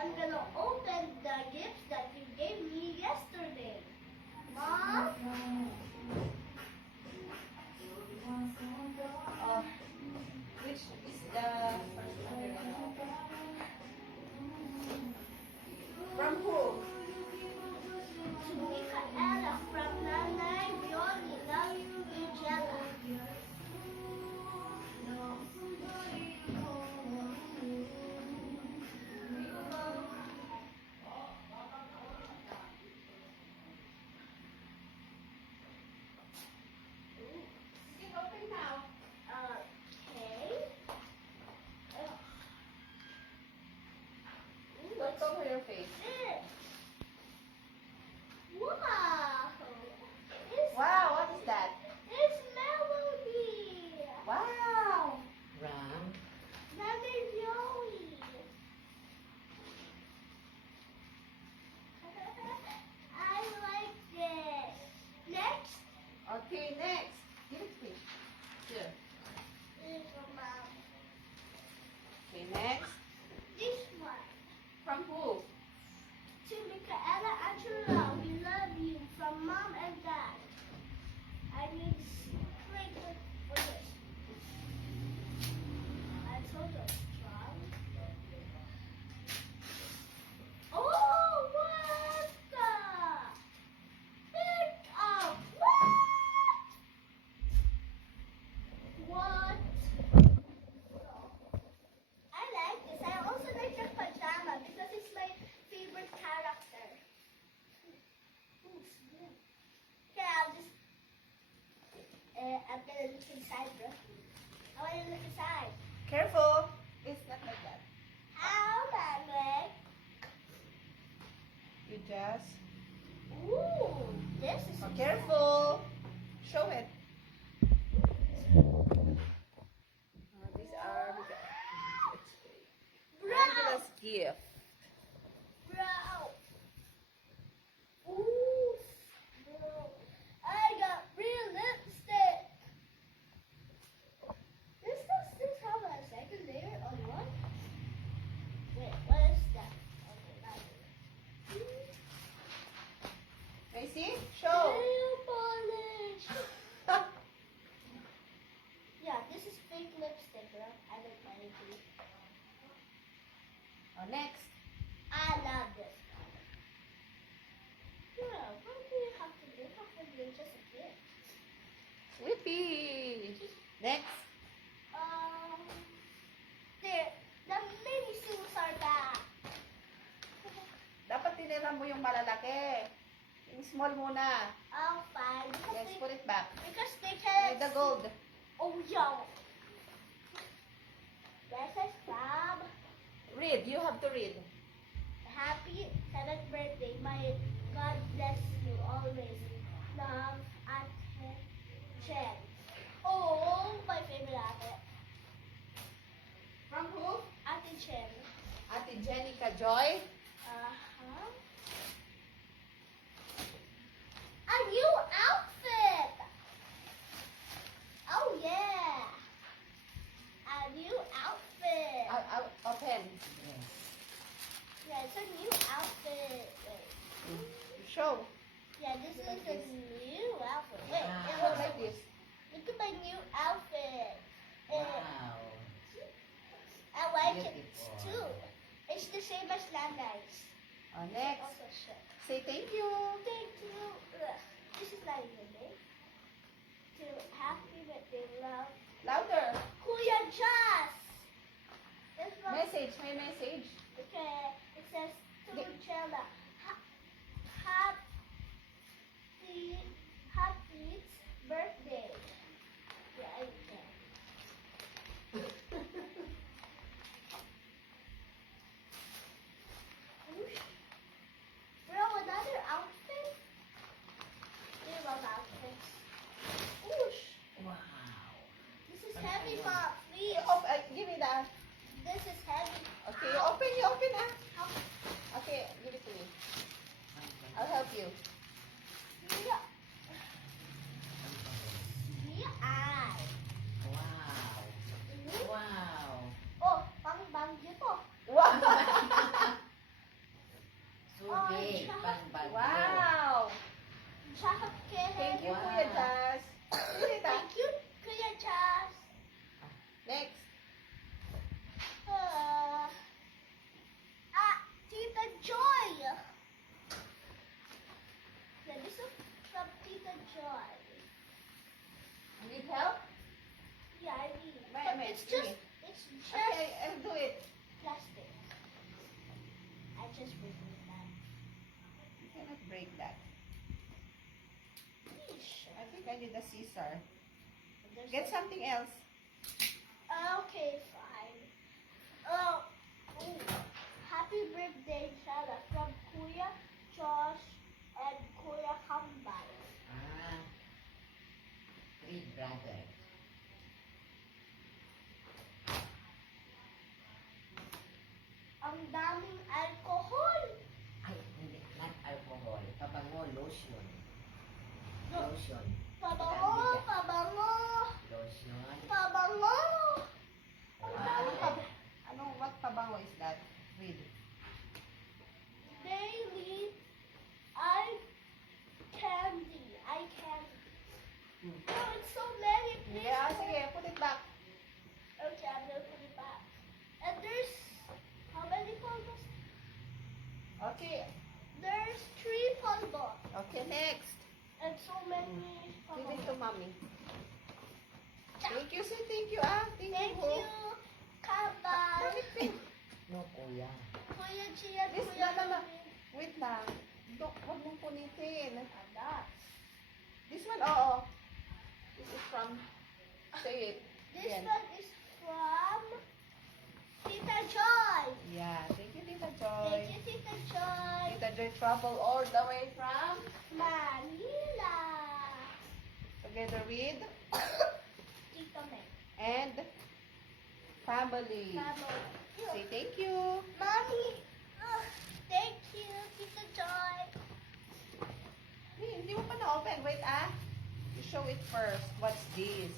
I'm gonna open the gifts that you gave me yesterday. Mom? Which is the first one? From who? To Micaela from Nanay Violi. Love you, Angela. Okay, open now. Okay. Don't cover your face. This. Wow. It's, Wow, what is that? it's Melody. Wow. Ram. Nanay Violi. I like this. Next Okay, next. Give it to me. Here. is Mom. Okay, next. This one. From who? To Micaela Angela, we love you from Mom and Dad. I need straight for this. I told her strong. Oh, what the? Pick up. What? I like this. I also like the pajama because it's my favorite character. Ooh, smooth. Okay, I'm gonna look inside, bro. I wanna look inside. Careful. It's not like that. Ow, my leg. You just. Ooh, this is Oh, careful. Show it. These are Bro, Angela's gift. bro. Ooh, bro. I got real lipstick. Does this have a second layer on one? Wait, what is that? Okay, not here. Macy, show. Nail polish. Yeah, this is fake lipstick, bro. I like mine too. Oh, next. I love this one. Yeah, what do you have to do? You have to do just a bit. Sweepy. Next. There, the mini suits are back. Dapat tinira mo yung malalaki. Yung small muna. Oh, fine. Yes, put it back. Because they can. With the gold. Oh, yo. This is from Read. You have to read. Happy 7th birthday. My God bless you always. Love, Ate Chen. Oh, my favorite ate. From who? Ate Chen. Ate Jenica Joy. Uh-huh. A new outfit. Oh, yeah. A new outfit. Open. Yeah, it's a new outfit. Wait. Show. Yeah, this is a new outfit. Wait, it Show looks like this. Look at my new outfit. And Wow. I like it Beautiful. too. It's the same as Nanai's. Oh, next. Also shit. Say thank you. Thank you. Ugh, this is not even big. To happy birthday, love. Louder. Kuya Jazz. This one. Message. May message. Okay, it says to Okay. Chella. Happy birthday. Yeah, I can. Whoosh. Bro, another outfit? They love outfits. Whoosh. Wow. This is heavy, Mom. Please. Give me that. This is heavy. Okay, you open. How Okay, give it to me. Wait, pang bagyo. Wow! Jacket. Thank you, Wow. Kuya Jazz. Tita. Thank you, Kuya Jazz. Next. Tita Joy. Yeah, this is from Tita Joy. Need help? Yeah, I need. May- But may- it's just Okay, I'll do it. plastic. I just removed that. You cannot break that. Yeesh. I think I need a scissor. There's Get something else. Okay, fine. Oh, ooh. Happy birthday, Shala, from Kuya Josh and Kuya Kambal. Ah, 3 brothers. Ang daming alcohol. Ay, hindi. Not alcohol. Pabango, lotion. No. Lotion. Pabango, pabango, Lotion. pabango. What pabango is that? Read. Daily eye candy. Eye candy. Hmm. Oh, it's so many. Please. Yeah, sige, put it back. Okay, I'm gonna put it back. And there's how many polvos? Okay. There's 3 polvos Okay, next. and so many Give it to polvos. mommy. Thank you, say thank you, ah. Thank Thank you. you, Kabal. Bakit pink? No, kuya. Kuya Gia, This, Kuya no. Ruben. Wait lang. Huwag mong punitin. Alas. This one, oo. This is from, say it. This Yan. one is from Tita Joy. Yeah, thank you, Tita Thank Joy. you, Tita Joy. Tita Joy travel all the way from, Manila. together with, Tita May. and family. Mama. Say thank you. Mommy. Thank you, Tita Joy. Hindi mo pa na-open. Wait, ah. You show it first. What's this?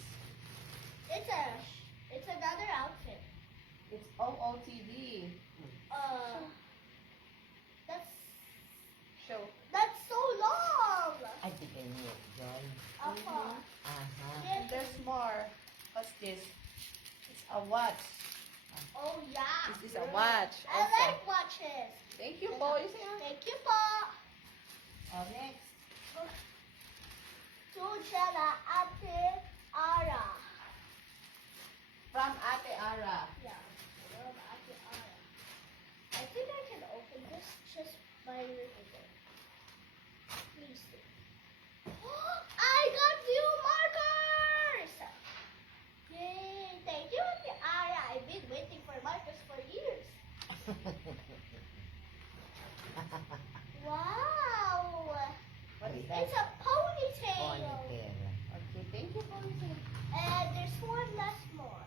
It's another outfit. It's OOTD. That's Show. so long. Ay, bigay niyo, Joy. Apa. Aha. And there's more. What's this? It's a watch. Oh yeah. This is a watch. I Also. like watches. Thank you, po. You say, ah. Thank you po. Oh, next. To Jella, Ate Ara. From Ate Ara. Yeah, from Ate Ara. I think I can open this just by reading it. Please do. I got new markers! Yay! Thank you, Ate Ara. I've been waiting for markers for years. Wow! What is That- It's a ponytail. Ponytail. Okay, thank you, po. You say. And there's one last more.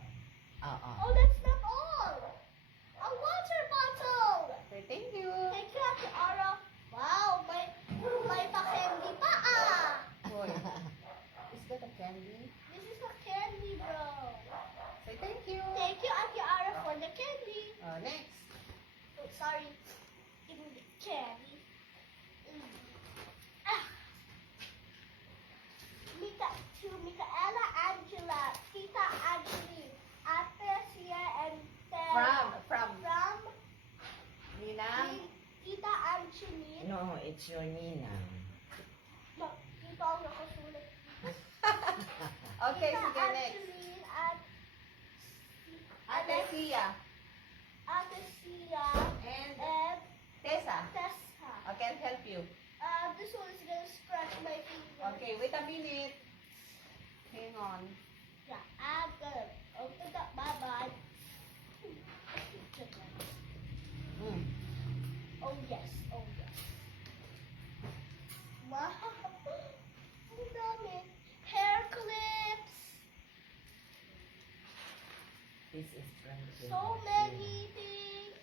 Oo. Oh, that's not all. A water bottle. Okay, thank you. Thank you, Ate Ara. Wow, may pa-candy pa Boy. Is that a candy? This is a candy, bro. Say thank you. Thank you, Ate Ara, for the candy. Next. Oh, sorry. Give me the candy. Ah. To Micaela, Angela, Tita Angeline, Ate Sia, and Tera. From From Ninang. Tita Angeline. No, it's your ninang. No, dito ang nakasulat. Okay, Tita sige, next. Angeline at Ate Sia. Ate Sia And and Tessa. Tessa. Okay, I'll help you. This one is gonna scratch my finger. Okay, wait a minute. Hang on. Yeah, I'm gonna open up my mind. Mm. Oh yes, oh yes. Wow. Ang dami. Hair clips. This is from So many things.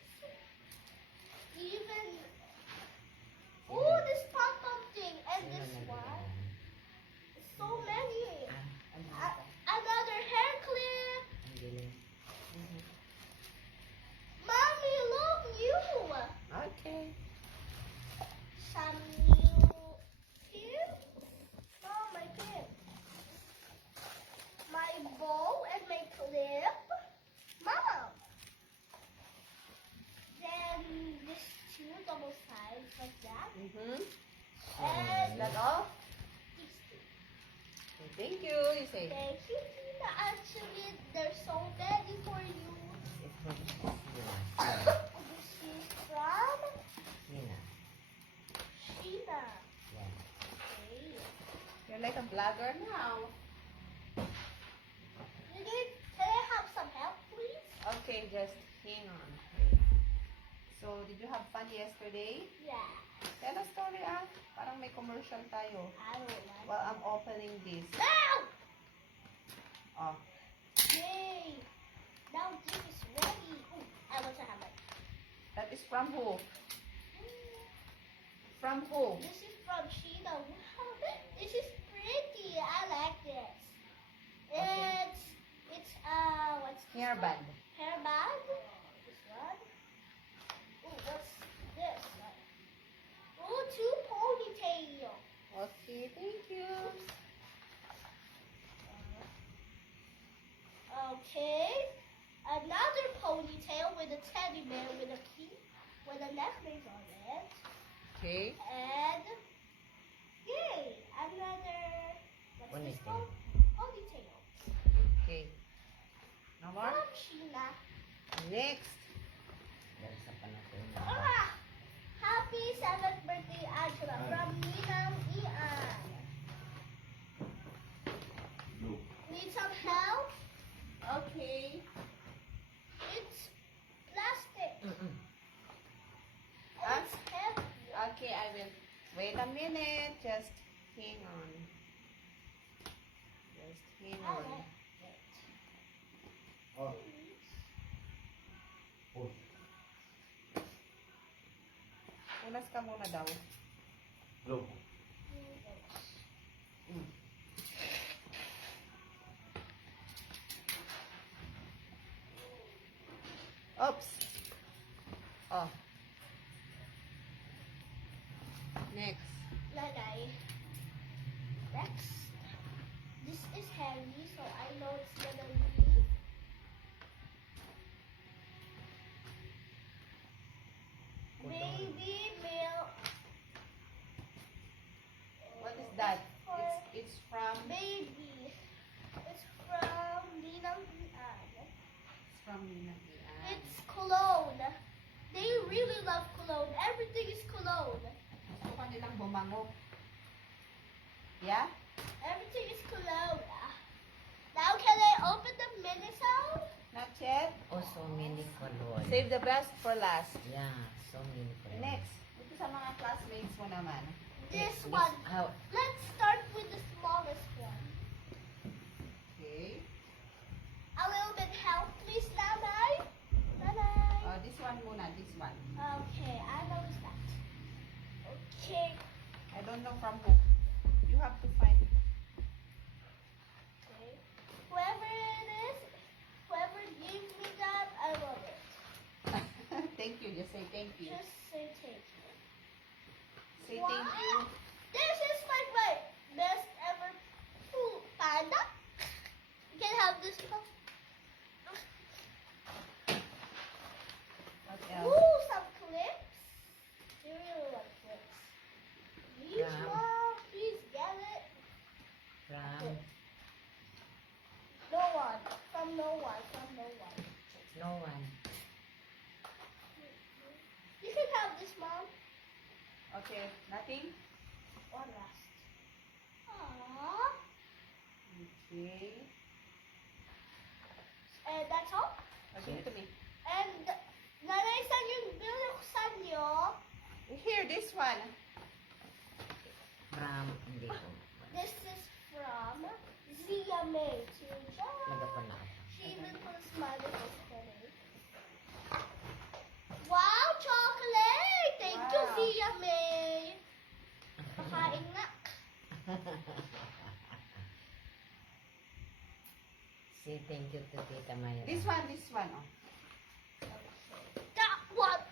Even oh, this pom-pom thing and this one. So many. Another hair clip. Ang galing. Mommy, look you. Okay. Thank you, you say. Thank you, Tina. Actually, there's so many for you. It's from Sheena. This is from Sheena. Sheena. Yeah. Okay. You're like a vlogger now. Can I have some help, please? Okay, just hang on. So, did you have fun yesterday? Yeah. Tell a story, ah. Parang may commercial tayo. I don't like While I'm opening this. Now! Oh, Yay! Now this is ready. Ooh, I want to have it. that is from who? From who? This is from Sheena. Wow, this is pretty. I like this. Okay. It's what's this Hairband. one? Hairband. This one. Ooh, what's this one? Ooh, two ponytail. Okay, thank you. Okay. Another ponytail with a teddy bear with a key, with a necklace on it. Okay. And yay! Another what's this Ponytail. called? Ponytail. Okay. No more? From Sheena. Next. Dari sa panahon na. Ah! Happy 7th birthday, Angela, from Ninang Ian. Need some help? Okay. It's plastic. Mm-mm. And it's heavy. Okay, I will. Wait a minute. Just hang on. Just hang I on. like it. Oh. Push. Unas ka muna daw. Look. Mm. Oops. Oh. Next. Lagay. Next. This is heavy, so I know it's gonna be. Baby milk. What is that? It's from Baby. It's from Ninang Ian. it's from Nina Ian. It's cologne. They really love cologne. Everything is cologne. Gusto ka nilang bumango. Yeah? Everything is cologne. Now can I open the mini sound? Not yet? Oh, so many colors. Save the best for last. Yeah, so many colors. Next. Ito sa mga classmates mo naman. This one. How? Let's start with the smallest one. Okay. A little bit help, please, Nanay. Nanay. This one muna. This one. Okay, I noticed that. Okay. I don't know from who. You have to find it. Okay. Whoever it is, whoever gave me that, I love it. Thank you. Just say thank you. Just say thank you. Say thank you. This is my best ever food panda. You can have this one. What else? Ooh, some clips. You really love clips. These Yeah. one, please get it. From No one. From no one. From no one. no one. You can have this, Mom. Okay. Nothing? One last. Aww. Okay. And that's all. Give it to me. And Nanay-san yung binuksan nyo. Here, this one. From, hindi ko. This is from Zia May. Nagapa na ako. She even put a smiley face on it. Wow, chocolate! Thank you, Wow. Zia May. Pakain na. Say thank you to Tita Mayra. This one, this one. Oh. That one.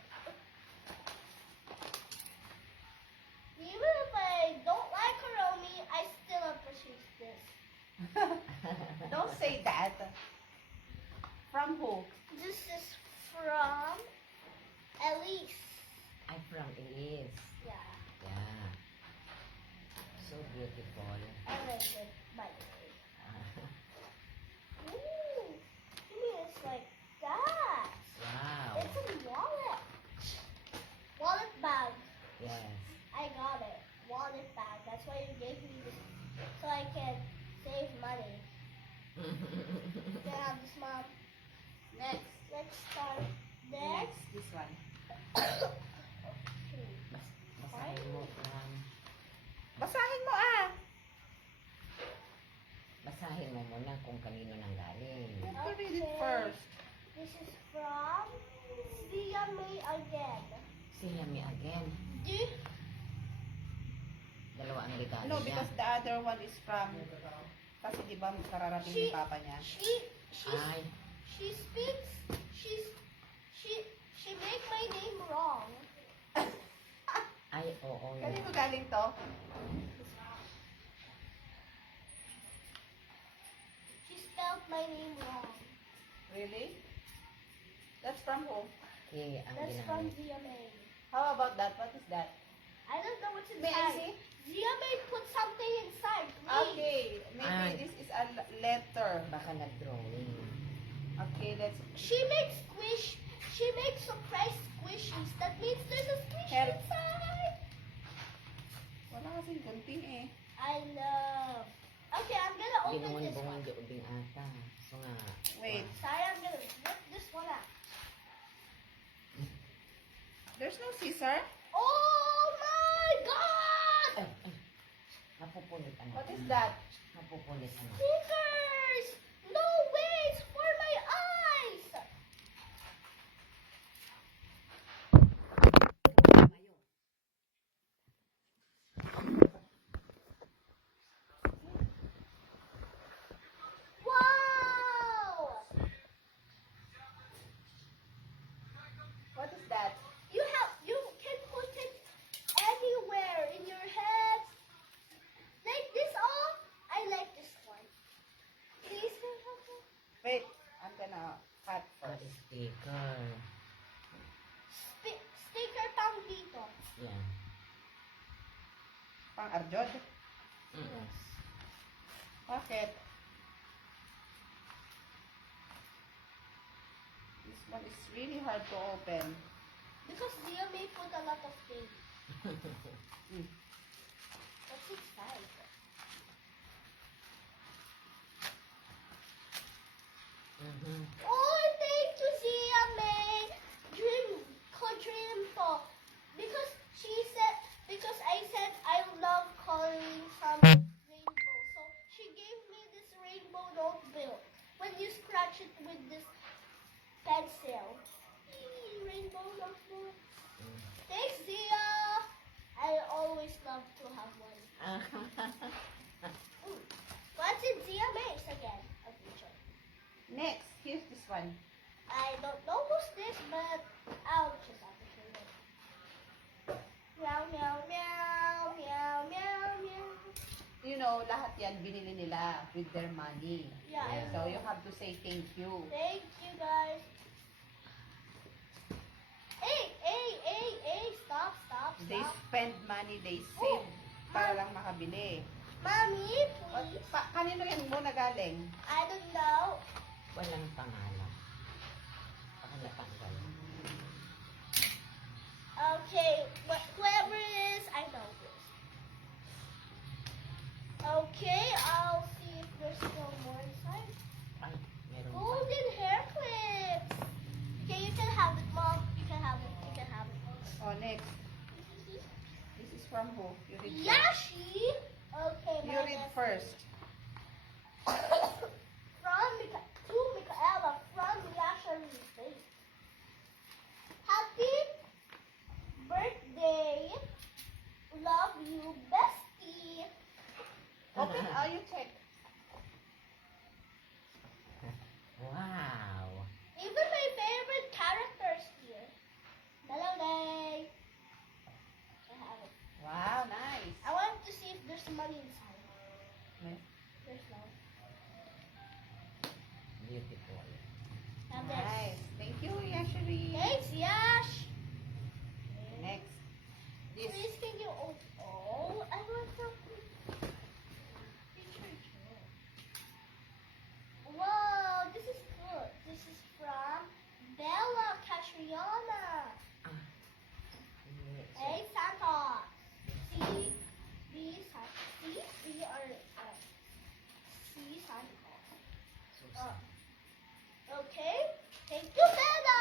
Even if I don't like Karomi, I still appreciate this. Don't say that. From who? This is from Elise. I'm from Elise. Yeah, Yeah. So beautiful. I like it, by the way. That's why you gave me this, so I can save money. Can I have this, Mom? Next. Let's start next. This one. Basahin mo lang. Basahin mo ah. Basahin mo muna kung kanino nang galing. You have to read it Okay. first. This is from Sia May again. Si Yami again. Do Dalawa ang regalo No, niya. because the other one is from... Kasi di ba kararating ni Papa niya? Ay, she speaks. She make my name wrong. ay, oo. Kanino galing to? She spelled my name wrong. Really? That's from who? Okay, ang That's from ginamit. Zia May. How about that? What is that? I don't know what's May I inside. see? Zia May put something inside. Please. Okay, maybe Ah. this is a letter. Baka nag-drawing. Okay, let's... She makes squish. She makes surprise squishies. That means there's a squish Help. inside. Wala kasing gunting eh. I know. Okay, I'm gonna open this Binungon-bungon one. di ubing ata. So nga. Wait. Sorry, I'm gonna rip this one out. There's no scissor? Oh my God! Ay, ay. Napupulit anak. What is that? Napupulit anak. Stickers! No way! It's for my eyes! Wow! What is that? You can put it anywhere in your head. Like this all. I like this one. Please can you help me? Wait, I'm gonna cut Ah, first. sticker. Sticker pang dito. Yan. Pang Arjod? Mm-mm. Bakit? This one is really hard to open. Because Zia may put a lot of things. Hmm. What's inside? Mhm. Oh, thank you, Zia May. Dream for. Because I said I love coloring some rainbow. So she gave me this rainbow notebook. When you scratch it with this pencil. Rainbow notebook. Mm. Thanks, Zia. I always love to have one. What's in Zia May's again? A picture. Next, here's this one. I don't know who's this, but I'll just appreciate it. Meow, meow, meow, meow, meow, meow. You know, lahat yan binili nila with their money. Yeah, I Yeah. So know. you have to say thank you. Thank you, guys. Hey, stop, stop, They stop. spend money, they save para lang makabili. Mommy, What, please. kanino yan muna galing? I don't know. Walang pangalan. Baka natanggal. Okay, whoever it is, I know this. Okay, I'll see if there's still more inside. Ay, meron pa. Golden hair clips. Okay, you can have it, Mom. You can have it. You can have it. Oh, next. This is from who? You read first. Yashi. Okay, You read first. To Michaela from Yasha's face. Happy birthday. Love you, bestie. Open, you check. Wow. Even my favorite characters here. Hello, Day. I have it. Wow, nice. I want to see if there's money inside. Nice. There's no. Beautiful. Have this. Nice. Thank you, Yashari. Thanks, Yash. Next. This. Please, can you open? Oh, I want some picture too. Whoa, this is good. This is from Bella Catriona. Ah. Yes. Hey, Santa. C. B. Santa. Okay. Thank you, Bella.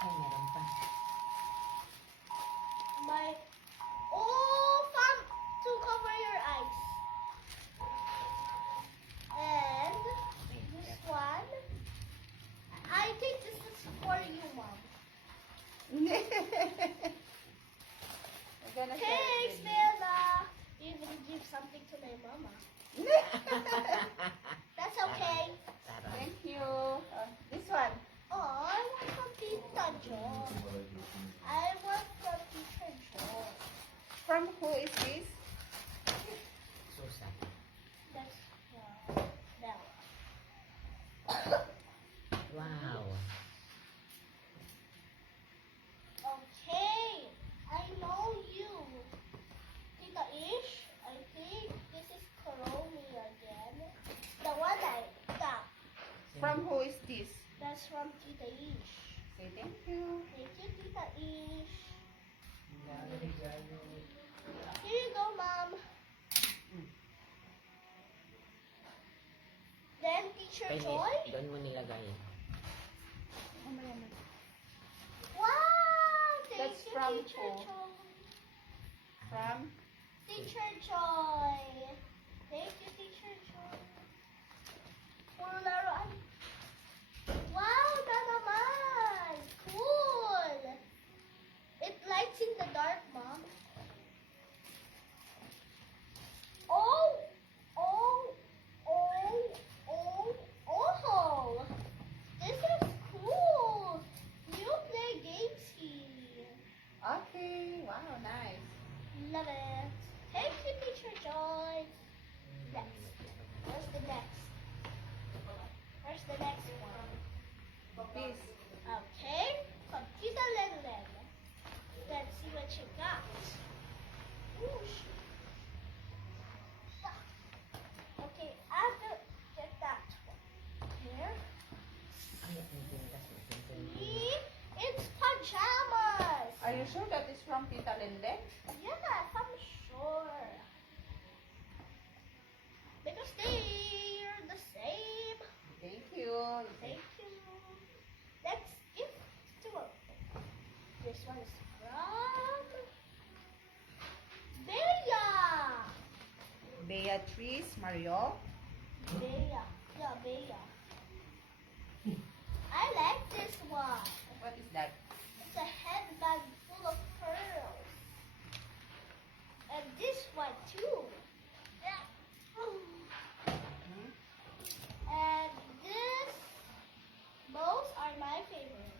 Ay, meron pa. My fun to cover your eyes. And this one, I think this is for you, Mom. We're gonna share Thanks, it with Bella. You even give something to my mama. you. That's okay. Sarap. Thank you. This one. Oh, I want from Tita Jo. I want from Teacher Jo. From who is this? Susan. That's Bella. Wow. Okay, I know you. Tita Ish, I think this is Kuromi again. The one I got. From who is this? That's from Tita Ish. Say thank you. Thank you, Tita Ish. Here you go, Mom. Then Teacher Penny, Joy. doon mo nilagay. Wow! Thank That's you, from Teacher who? Joy. From? Teacher Joy. Thank you, Teacher Joy. Puro laruan. Wow, na naman. Cool. It lights in the dark, Mom. Oh, oh, oh, oh, oh. This is cool. You play games here. Okay. Wow, nice. Love it. Thank you, Teacher Joy. Next. Where's the next? Where's the next one? This. Okay. From Tita Len Len. Let's see what you got. Ooh, okay, I'm gonna get that one. Here. Ay, ang pintas mo. See? It's pajamas. Are you sure that is from Tita Lende? Yes, I'm sure. Because they're the same. Thank you. Thank you. Next gift to open. This one is from Bea. Beatrice Mario. Bea. Yeah, Bea. I like this one. What is that? It's a headband full of pearls. And this one too. Yeah. Hmm? And this, both are my favorite.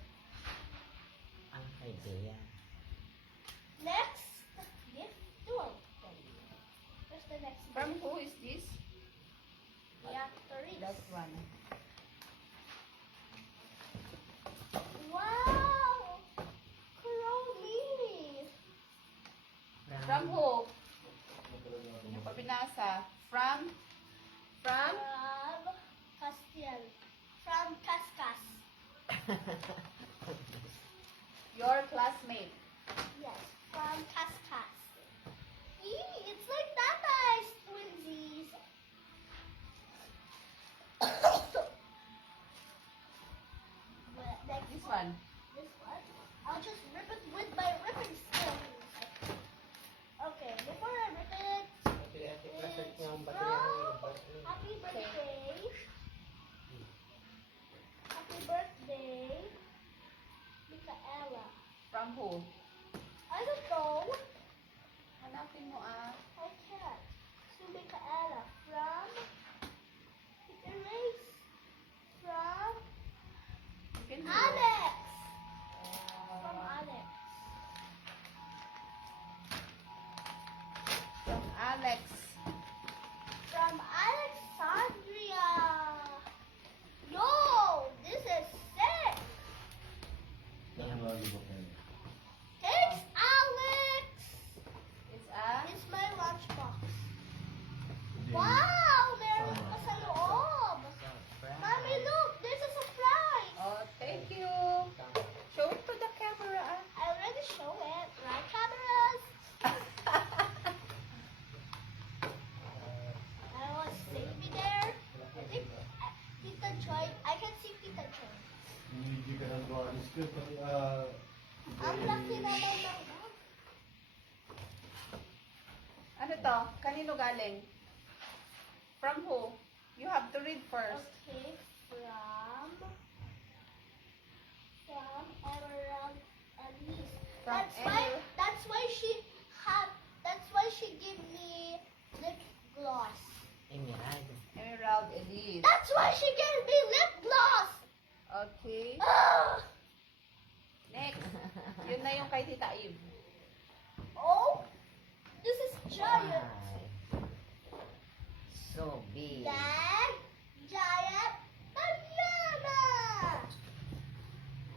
Ang kay Bea. Next gift to open. Where's the next From gift? who is this? Beatrice. That one. Wow! Kuromi. From who? Hindi pa binasa. From? From? From Castiel. From Cascas. Your classmate. Yes, from Cascas. It's like Tata's twinsies. Well, next This one. This one. I'll just rip it with my ripping skills. Okay, before I rip it, it's from Happy Birthday. Happy Birthday, Micaela. From who? I don't know. Hanapin mo ah. I can't. So Micaela from erase from You can do it. Alex. From Alex. From Alex. From Alexandria. Yo, this is sick. Thanks, Alex. It's a It's my lunchbox. Wow, meron pa sa loob. Mommy, look, there's a surprise. Oh, thank you. Show it to the camera. I already show it. Right, cameras? ito, kanino galing? From who? You have to read first. Okay, from Emerald Elise. From Emerald. That's why she gave me lip gloss. Emerald. Emerald Elise. That's why she gave me lip gloss. Okay. Ah! Next. Yun na yung kay Tita Eve. Oh, this is giant. Why? So big. Dad, giant banana.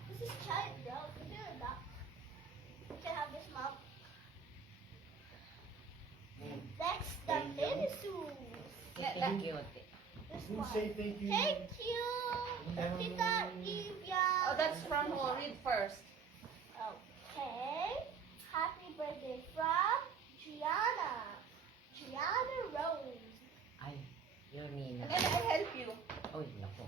This is giant, bro. Can you do that? You can have this, mom. Next, the mini shoes. Thank you. This Who one. say thank you? Thank you, Tita Evia. Oh, that's from who? Read first. Okay. Happy birthday from Gianna. Gianna Rose. Ay, yun Nina. And then I'll help you. Uy, naku.